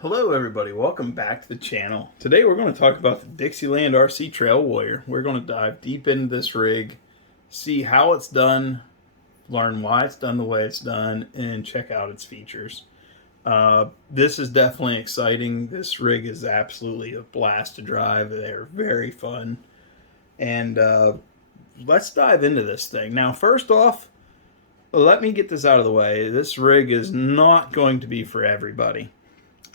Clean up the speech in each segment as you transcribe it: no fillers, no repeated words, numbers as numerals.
Hello everybody, welcome back to the channel. Today we're going to talk about the Dixielandrc Trail Warrior. We're going to dive deep into this rig, see how it's done, learn why it's done the way it's done, and check out its features. This is definitely exciting. This rig is absolutely a blast to drive. They're very fun. And let's dive into this thing. Now first off, let me get this out of the way. This rig is not going to be for everybody.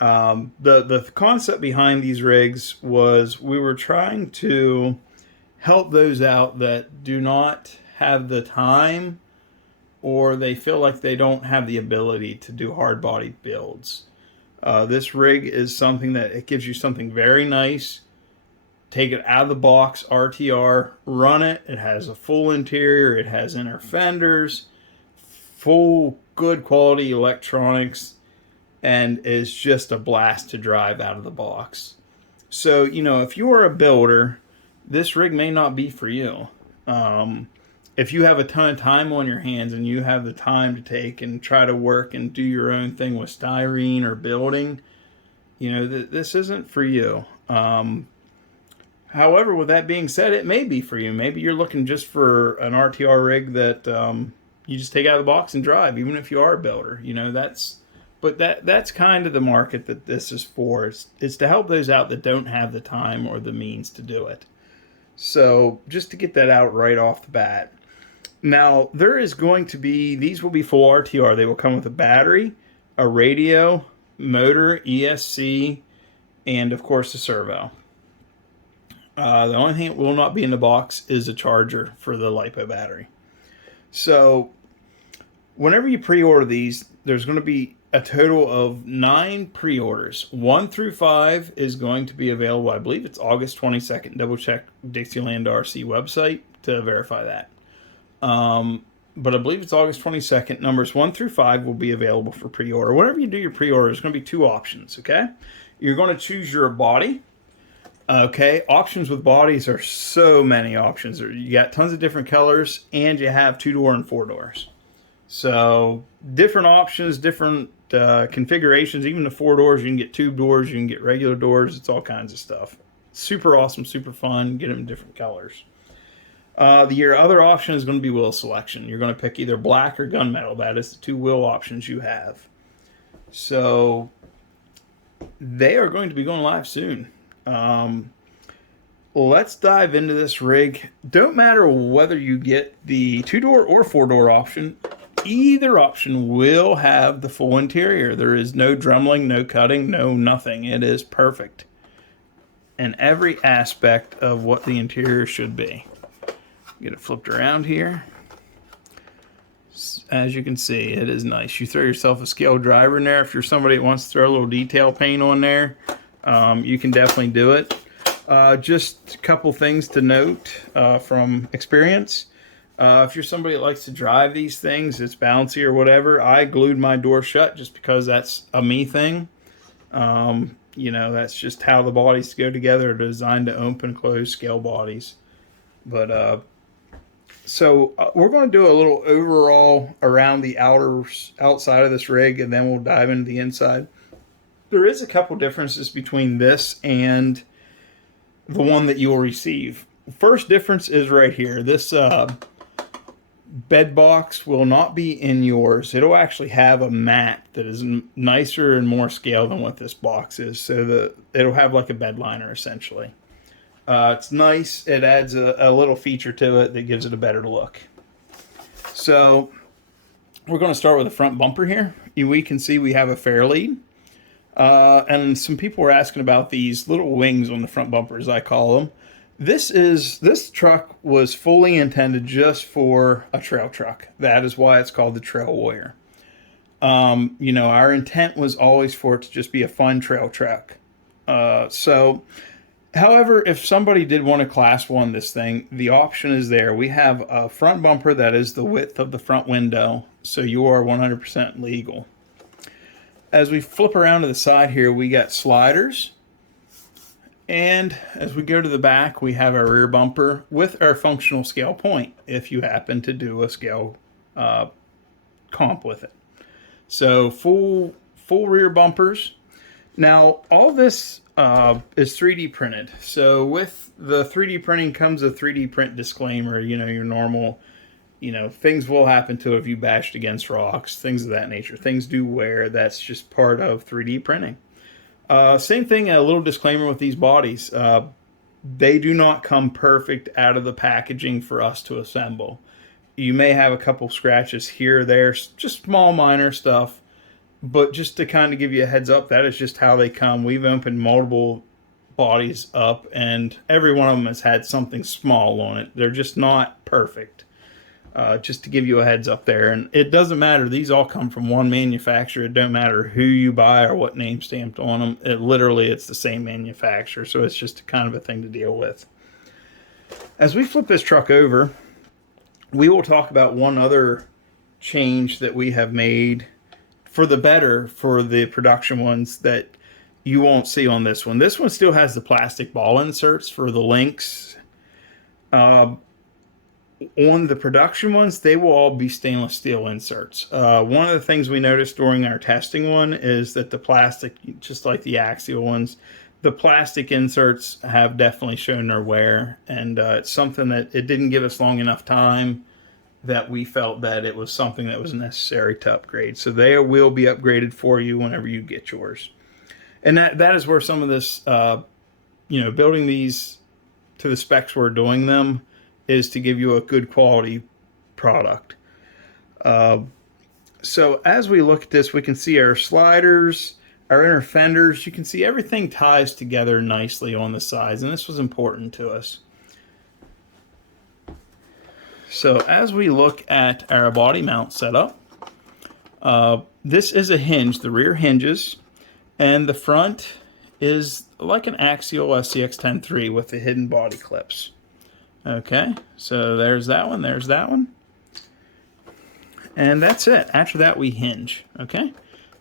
The concept behind these rigs was we were trying to help those out that do not have the time or they feel like they don't have the ability to do hard body builds. This rig is something that it gives you something very nice. Take it out of the box, RTR, run it. It has a full interior. It has inner fenders, full good quality electronics, and is just a blast to drive out of the box. So, if you are a builder, this rig may not be for you. If you have a ton of time on your hands and you have the time to take and try to work and do your own thing with styrene or building, this isn't for you. However, with that being said, it may be for you. Maybe you're looking just for an RTR rig that you just take out of the box and drive, even if you are a builder. But that's kind of the market that this is for. It's to help those out that don't have the time or the means to do it. So just to get that out right off the bat. Now, these will be full RTR. They will come with a battery, a radio, motor, ESC, and of course a servo. The only thing that will not be in the box is a charger for the LiPo battery. So whenever you pre-order these, there's going to be a total of 9 pre-orders. 1 through 5 is going to be available. I believe it's August 22nd. Double check Dixielandrc website to verify that. But I believe it's August 22nd. Numbers 1 through 5 will be available for pre-order. Whenever you do your pre-order, there's going to be 2 options, okay? You're going to choose your body. Okay, options with bodies are so many options. You got tons of different colors, and you have 2-door and 4 doors. So different options, different configurations. Even the 4 doors, you can get tube doors, you can get regular doors. It's all kinds of stuff. Super awesome, super fun. Get them in different colors. Your other option is going to be wheel selection. You're going to pick either black or gunmetal. That is the 2 wheel options you have. So they are going to be going live soon. Let's dive into this rig. Don't matter whether you get the 2-door or 4-door option. Either option will have the full interior. There is no drumming, no cutting, no nothing. It is perfect in every aspect of what the interior should be. Get it flipped around here. As you can see, it is nice. You throw yourself a scale driver in there. If you're somebody that wants to throw a little detail paint on there, you can definitely do it. Just a couple things to note from experience. If you're somebody that likes to drive these things, it's bouncy or whatever, I glued my door shut just because that's a me thing. That's just how the bodies go together. They're designed to open and close scale bodies. But so we're going to do a little overall around the outside of this rig, and then we'll dive into the inside. There is a couple differences between this and the one that you will receive. First difference is right here. This bed box will not be in yours. It'll actually have a mat that is nicer and more scale than what this box is. So it'll have like a bed liner essentially. It's nice. It adds a little feature to it that gives it a better look. So we're going to start with the front bumper here. We can see we have a fair lead. And some people were asking about these little wings on the front bumper, as I call them. This truck was fully intended just for a trail truck. That is why it's called the Trail Warrior. Our intent was always for it to just be a fun trail truck. However, if somebody did want to class 1 this thing, the option is there. We have a front bumper that is the width of the front window, so you are 100% legal. As we flip around to the side here, we got sliders. And as we go to the back, we have our rear bumper with our functional scale point, if you happen to do a scale comp with it. So full rear bumpers. Now, all this is 3D printed. So with the 3D printing comes a 3D print disclaimer, you know, your normal, you know, things will happen to if you bashed against rocks, things of that nature. Things do wear. That's just part of 3D printing. Same thing, a little disclaimer with these bodies. They do not come perfect out of the packaging for us to assemble. You may have a couple scratches here or there, just small minor stuff. But just to kind of give you a heads up, that is just how they come. We've opened multiple bodies up, and every one of them has had something small on it. They're just not perfect. Just to give you a heads up there. And it doesn't matter. These all come from one manufacturer. It don't matter who you buy or what name stamped on them. It's the same manufacturer. So it's just kind of a thing to deal with. As we flip this truck over, we will talk about one other change that we have made for the better for the production ones that you won't see on this one. This one still has the plastic ball inserts for the links. On the production ones, they will all be stainless steel inserts. One of the things we noticed during our testing one is that the plastic, just like the axial ones, the plastic inserts have definitely shown their wear, and it's something that it didn't give us long enough time that we felt that it was something that was necessary to upgrade. So they will be upgraded for you whenever you get yours. And that is where some of this, building these to the specs we're doing them, is to give you a good quality product. So as we look at this, we can see our sliders, our inner fenders. You can see everything ties together nicely on the sides, and this was important to us. So as we look at our body mount setup, this is a hinge, the rear hinges, and the front is like an axial SCX-10.3 with the hidden body clips. Okay, so there's that one, there's that one. And that's it. After that, we hinge. Okay,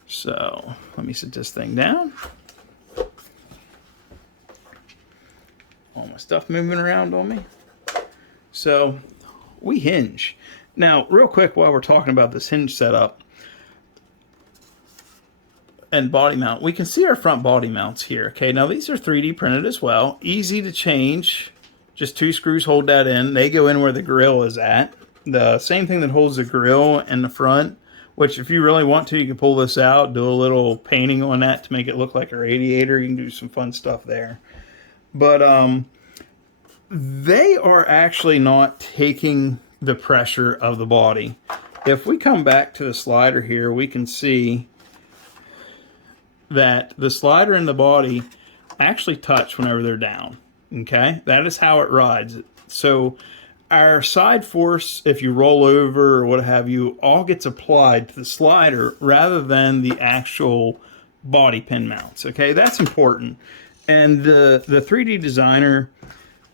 so let me set this thing down. All my stuff moving around on me. So we hinge. Now, real quick, while we're talking about this hinge setup and body mount, we can see our front body mounts here. Okay, now these are 3D printed as well. Easy to change. Just 2 screws hold that in. They go in where the grill is at. The same thing that holds the grill in the front, which if you really want to, you can pull this out, do a little painting on that to make it look like a radiator. You can do some fun stuff there. But they are actually not taking the pressure of the body. If we come back to the slider here, we can see that the slider and the body actually touch whenever they're down. Okay, that is how it rides. So our side force, if you roll over or what have you, all gets applied to the slider rather than the actual body pin mounts. Okay, that's important. And the 3D designer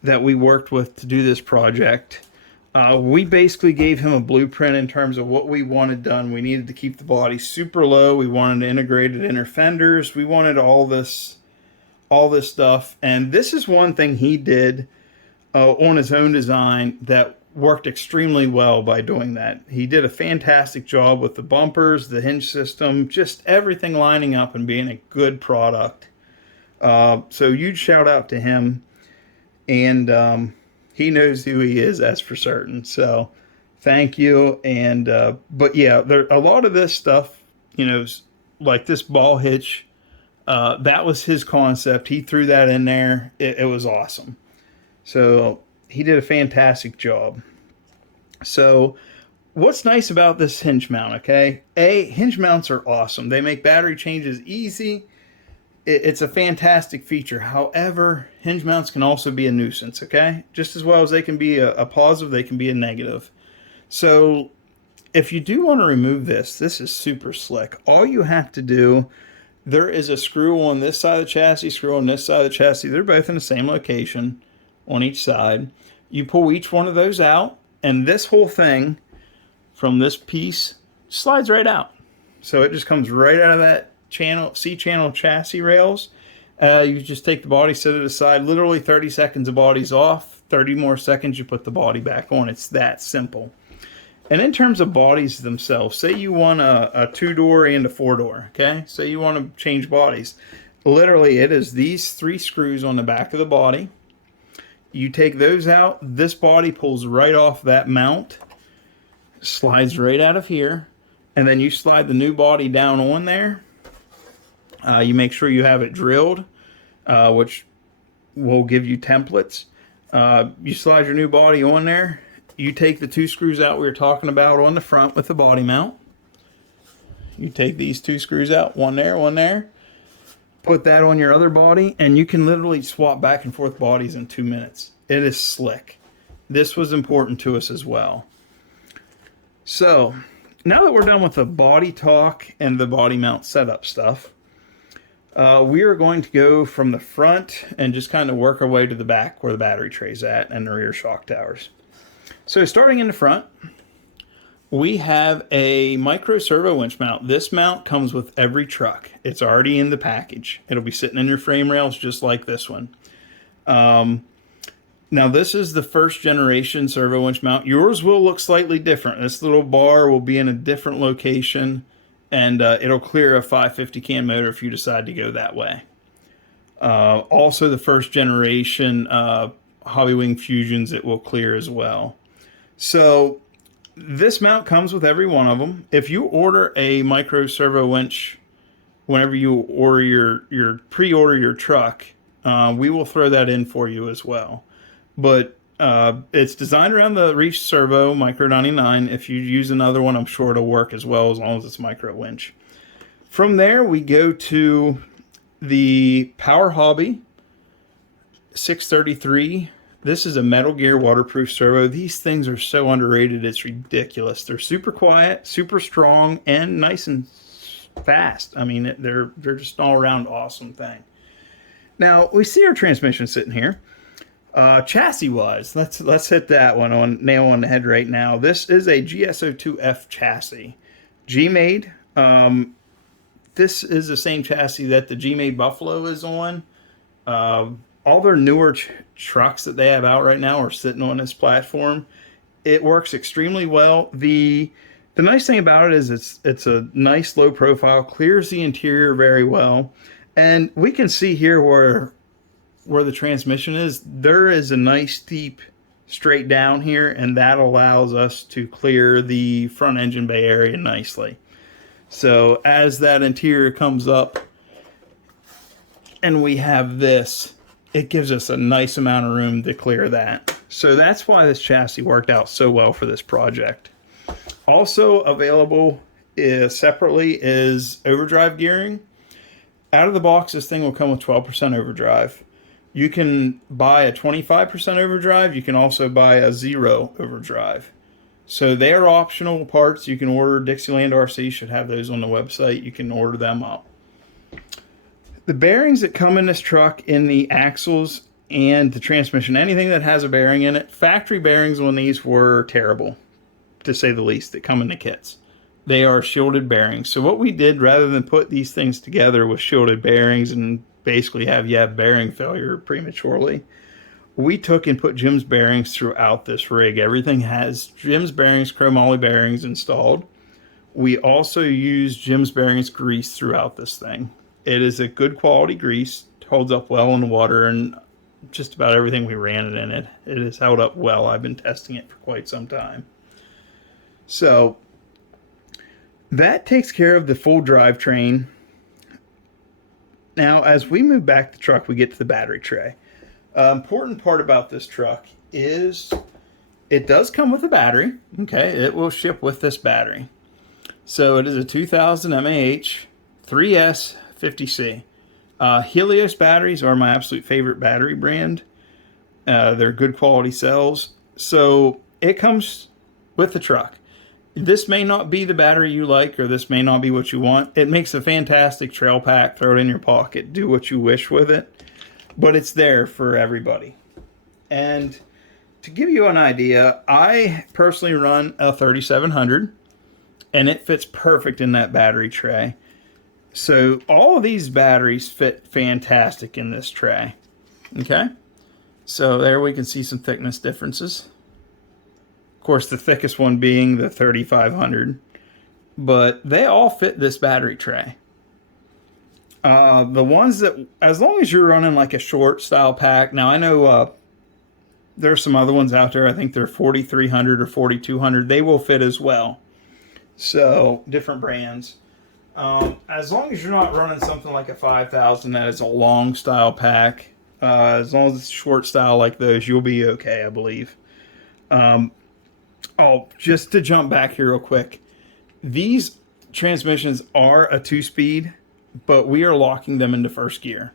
that we worked with to do this project, we basically gave him a blueprint in terms of what we wanted done. We needed to keep the body super low. We wanted integrated inner fenders. We wanted all this stuff. And this is one thing he did on his own design that worked extremely well by doing that. He did a fantastic job with the bumpers, the hinge system, just everything lining up and being a good product. So huge shout out to him. And he knows who he is, that's for certain. So thank you. And but yeah, a lot of this stuff, like this ball hitch, that was his concept. He threw that in there. It was awesome. So he did a fantastic job. So what's nice about this hinge mount, okay? Hinge mounts are awesome. They make battery changes easy. It's a fantastic feature. However, hinge mounts can also be a nuisance, okay? Just as well as they can be a positive, they can be a negative. So if you do want to remove this is super slick. All you have to do, there is a screw on this side of the chassis, screw on this side of the chassis. They're both in the same location on each side. You pull each one of those out, and this whole thing from this piece slides right out. So it just comes right out of that C-channel chassis rails. You just take the body, set it aside. Literally 30 seconds, the body's off. 30 more seconds, you put the body back on. It's that simple. And in terms of bodies themselves, say you want a 2-door and a 4-door, okay? Say you want to change bodies. Literally, it is these 3 screws on the back of the body. You take those out, this body pulls right off that mount, slides right out of here, and then you slide the new body down on there. You make sure you have it drilled, which will give you templates. You slide your new body on there. You take the 2 screws out we were talking about on the front with the body mount. You take these 2 screws out, one there. Put that on your other body, and you can literally swap back and forth bodies in 2 minutes. It is slick. This was important to us as well. So, now that we're done with the body talk and the body mount setup stuff, we are going to go from the front and just kind of work our way to the back where the battery tray's at and the rear shock towers. So starting in the front, we have a micro servo winch mount. This mount comes with every truck. It's already in the package. It'll be sitting in your frame rails just like this one. Now this is the first generation servo winch mount. Yours will look slightly different. This little bar will be in a different location, and it'll clear a 550 can motor if you decide to go that way. Also the first generation Hobbywing Fusions, it will clear as well. So this mount comes with every one of them. If you order a micro servo winch, whenever you order your pre-order your truck, we will throw that in for you as well. But it's designed around the Reach Servo Micro 99. If you use another one, I'm sure it'll work as well, as long as it's micro winch. From there, we go to the Power Hobby 633. This is a Metal Gear waterproof servo. These things are so underrated, it's ridiculous. They're super quiet, super strong, and nice and fast. I mean, they're just an all-around awesome thing. Now, we see our transmission sitting here. Chassis-wise, let's hit that one on nail on the head right now. This is a GSO2F chassis. GMade. This is the same chassis that the GMade Buffalo is on. All their newer trucks that they have out right now are sitting on this platform. It works extremely well. The nice thing about it is it's a nice low profile, clears the interior very well. And we can see here where the transmission is, there is a nice deep straight down here, and that allows us to clear the front engine bay area nicely. So as that interior comes up and we have this, it gives us a nice amount of room to clear that. So that's why this chassis worked out so well for this project. Also available separately is overdrive gearing. Out of the box, this thing will come with 12% overdrive. You can buy a 25% overdrive. You can also buy a 0 overdrive. So they are optional parts. You can order. Dixielandrc should have those on the website. You can order them up. The bearings that come in this truck, in the axles and the transmission, anything that has a bearing in it, factory bearings on these were terrible, to say the least, that come in the kits. They are shielded bearings. So what we did, rather than put these things together with shielded bearings and basically have bearing failure prematurely, we took and put Jim's bearings throughout this rig. Everything has Jim's bearings, chromoly bearings installed. We also use Jim's bearings grease throughout this thing. It is a good quality grease, holds up well in the water, and just about everything we ran it in it has held up well. I've been testing it for quite some time. So that takes care of the full drivetrain. Now, as we move back the truck, we get to the battery tray. Important part about this truck is it does come with a battery. Okay, it will ship with this battery. So it is a 2000 mAh 3S 50C. Helios batteries are my absolute favorite battery brand. They're good quality cells. So it comes with the truck. This may not be the battery you like, or this may not be what you want. It makes a fantastic trail pack. Throw it in your pocket. Do what you wish with it. But it's there for everybody. And to give you an idea, I personally run a 3700, and it fits perfect in that battery tray. So all of these batteries fit fantastic in this tray. Okay? So there we can see some thickness differences. Of course, the thickest one being the 3500. But they all fit this battery tray. The ones that, as long as you're running like a short style pack. Now I know there's some other ones out there. I think they're 4300 or 4200. They will fit as well. So different brands. As long as you're not running something like a 5000 that is a long style pack, as long as it's short style like those, you'll be okay, I believe. Oh, just to jump back here real quick, these transmissions are a 2-speed, but we are locking them into first gear.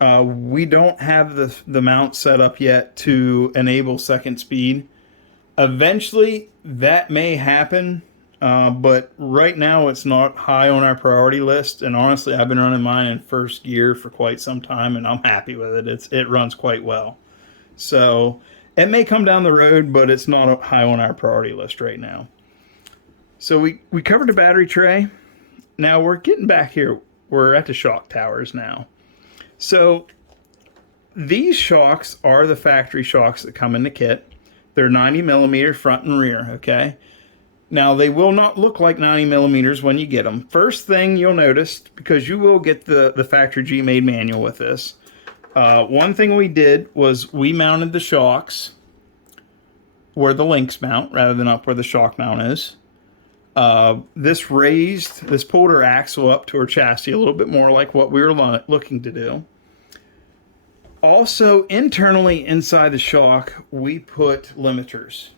We don't have the mount set up yet to enable second speed. Eventually, that may happen, but right now it's not high on our priority list. And honestly, I've been running mine in first gear for quite some time, and I'm happy with it. It runs quite well. So it may come down the road, but it's not high on our priority list right now. So we covered the battery tray. Now we're getting back here. We're at the shock towers now. So these shocks are the factory shocks that come in the kit. They're 90 millimeter front and rear, okay? Now they will not look like 90 millimeters when you get them. First thing you'll notice, because you will get the factory GMade manual with this, one thing we did was we mounted the shocks where the links mount rather than up where the shock mount is. This pulled our axle up to our chassis a little bit more like what we were looking to do. Also, internally inside the shock, we put limiters.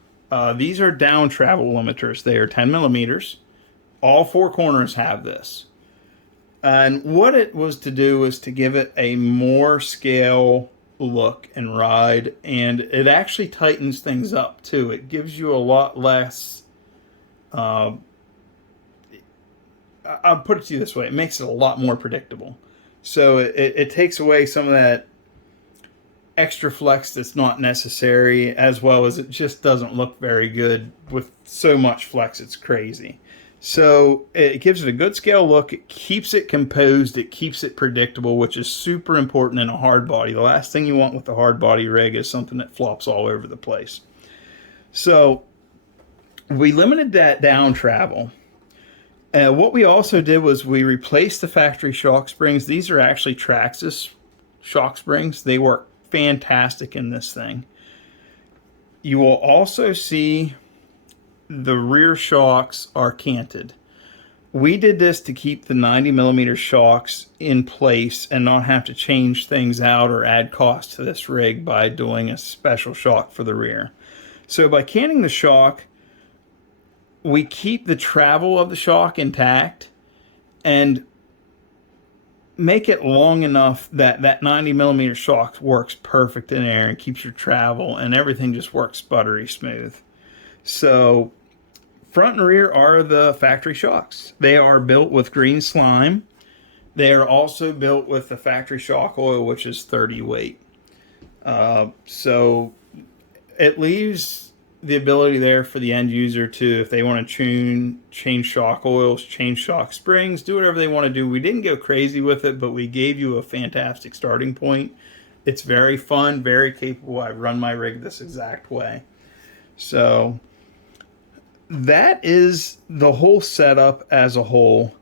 These are down travel limiters. They are 10 millimeters. All four corners have this. And what it was to do was to give it a more scale look and ride, and it actually tightens things up too. It gives you a lot less, I'll put it to you this way, it makes it a lot more predictable. So it takes away some of that extra flex that's not necessary, as well as it just doesn't look very good with so much flex. It's crazy. So it gives it a good scale look. It keeps it composed. It keeps it predictable, which is super important in a hard body. The last thing you want with a hard body rig is something that flops all over the place. So we limited that down travel. What we also did was we replaced the factory shock springs. These are actually Traxxas shock springs. They work fantastic in this thing. You will also see the rear shocks are canted. We did this to keep the 90 millimeter shocks in place and not have to change things out or add cost to this rig by doing a special shock for the rear. So by canting the shock, we keep the travel of the shock intact and make it long enough that that 90 millimeter shock works perfect in air and keeps your travel, and everything just works buttery smooth. So front and rear are the factory shocks. They are built with green slime. They are also built with the factory shock oil, which is 30 weight. So it leaves the ability there for the end user to, if they want to change shock oils, change shock springs, do whatever they want to do. We didn't go crazy with it, but we gave you a fantastic starting point. It's very fun, very capable. I run my rig this exact way. So that is the whole setup as a whole.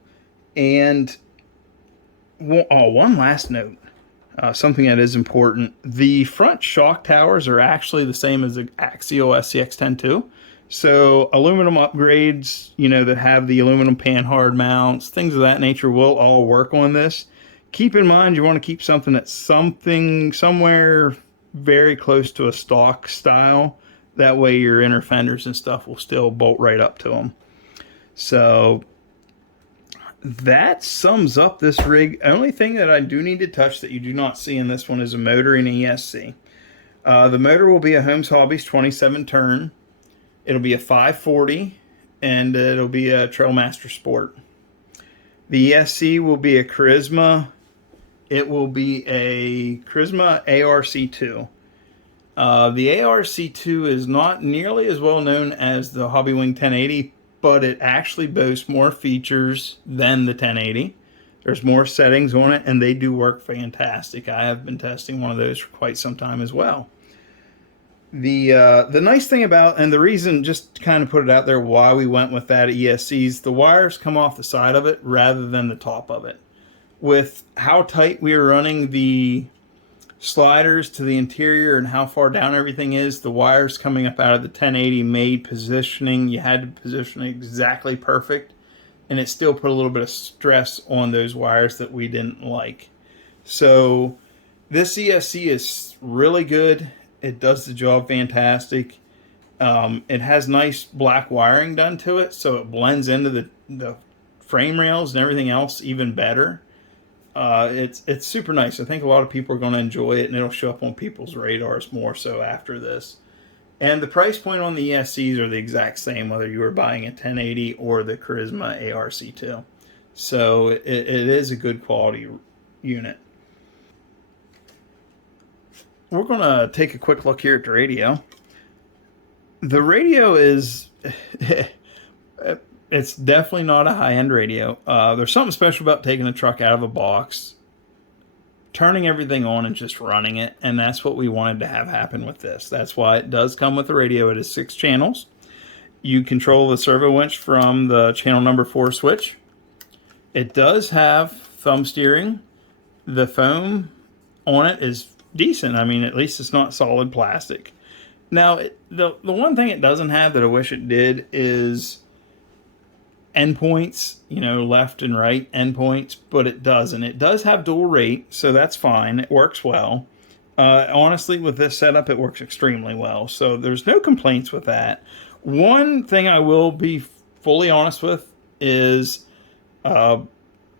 And one last note, something that is important. The front shock towers are actually the same as the Axial SCX-10-2. So aluminum upgrades, that have the aluminum pan hard mounts, things of that nature will all work on this. Keep in mind, you want to keep something that's somewhere very close to a stock style. That way your inner fenders and stuff will still bolt right up to them. So that sums up this rig. Only thing that I do need to touch that you do not see in this one is a motor and ESC. The motor will be a Holmes Hobbies 27 turn. It'll be a 540 and it'll be a Trailmaster Sport. The ESC will be a Charisma. It will be a Charisma ARC2. The ARC2 is not nearly as well known as the Hobbywing 1080, but it actually boasts more features than the 1080. There's more settings on it, and they do work fantastic. I have been testing one of those for quite some time as well. The nice thing about, and the reason, just to kind of put it out there, why we went with that ESCs, the wires come off the side of it rather than the top of it. with how tight we are running the sliders to the interior and how far down everything is, the wires coming up out of the 1080 made positioning, you had to position it exactly perfect, and it still put a little bit of stress on those wires that we didn't like. So this ESC is really good. It does the job fantastic. It has nice black wiring done to it, so it blends into the frame rails and everything else even better. It's super nice. I think a lot of people are going to enjoy it, and it'll show up on people's radars more so after this. And the price point on the ESCs are the exact same, whether you were buying a 1080 or the Charisma ARC2. So it is a good quality unit. We're going to take a quick look here at the radio. The radio is... It's definitely not a high-end radio. There's something special about taking the truck out of a box, turning everything on, and just running it, and that's what we wanted to have happen with this. That's why it does come with the radio. It is 6 channels. You control the servo winch from the channel number 4 switch. It does have thumb steering. The foam on it is decent. I mean, at least it's not solid plastic. Now, the one thing it doesn't have that I wish it did is endpoints, you know, left and right endpoints, but it doesn't. It does have dual rate, so that's fine. It works well. Honestly, with this setup, it works extremely well, so there's no complaints with that. One thing I will be fully honest with is, you know,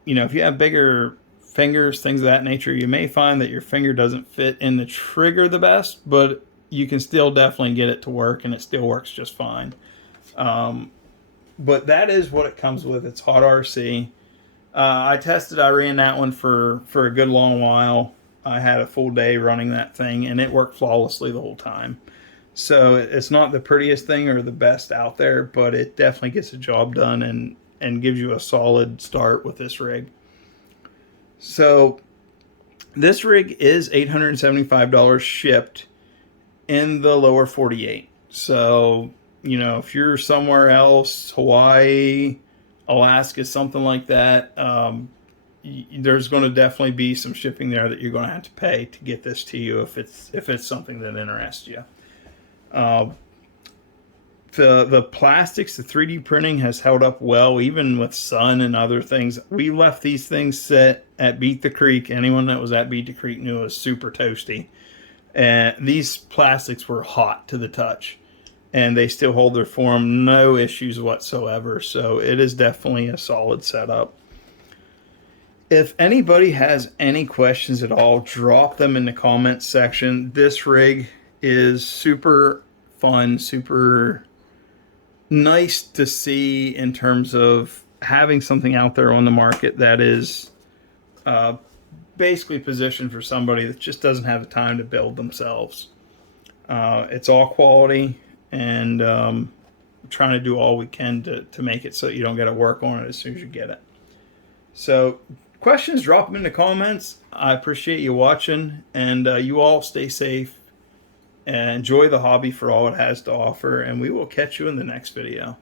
if you have bigger fingers, things of that nature, you may find that your finger doesn't fit in the trigger the best, but you can still definitely get it to work, and it still works just fine. But that is what it comes with. It's hot RC. I ran that one for a good long while. I had a full day running that thing, and it worked flawlessly the whole time. So it's not the prettiest thing or the best out there, but it definitely gets the job done and gives you a solid start with this rig. So this rig is $875 shipped in the lower 48. So, you know, if you're somewhere else, Hawaii, Alaska, something like that, there's going to definitely be some shipping there that you're going to have to pay to get this to you if it's something that interests you. The plastics, the 3D printing has held up well, even with sun and other things. We left these things set at Beat the Creek. Anyone that was at Beat the Creek knew it was super toasty. And these plastics were hot to the touch, and they still hold their form, no issues whatsoever. So it is definitely a solid setup. If anybody has any questions at all, drop them in the comments section. This rig is super fun, super nice to see in terms of having something out there on the market that is basically positioned for somebody that just doesn't have the time to build themselves. It's all quality, and trying to do all we can to make it so you don't got to work on it as soon as you get it. So questions, drop them in the comments. I appreciate you watching, and you all stay safe and enjoy the hobby for all it has to offer, and we will catch you in the next video.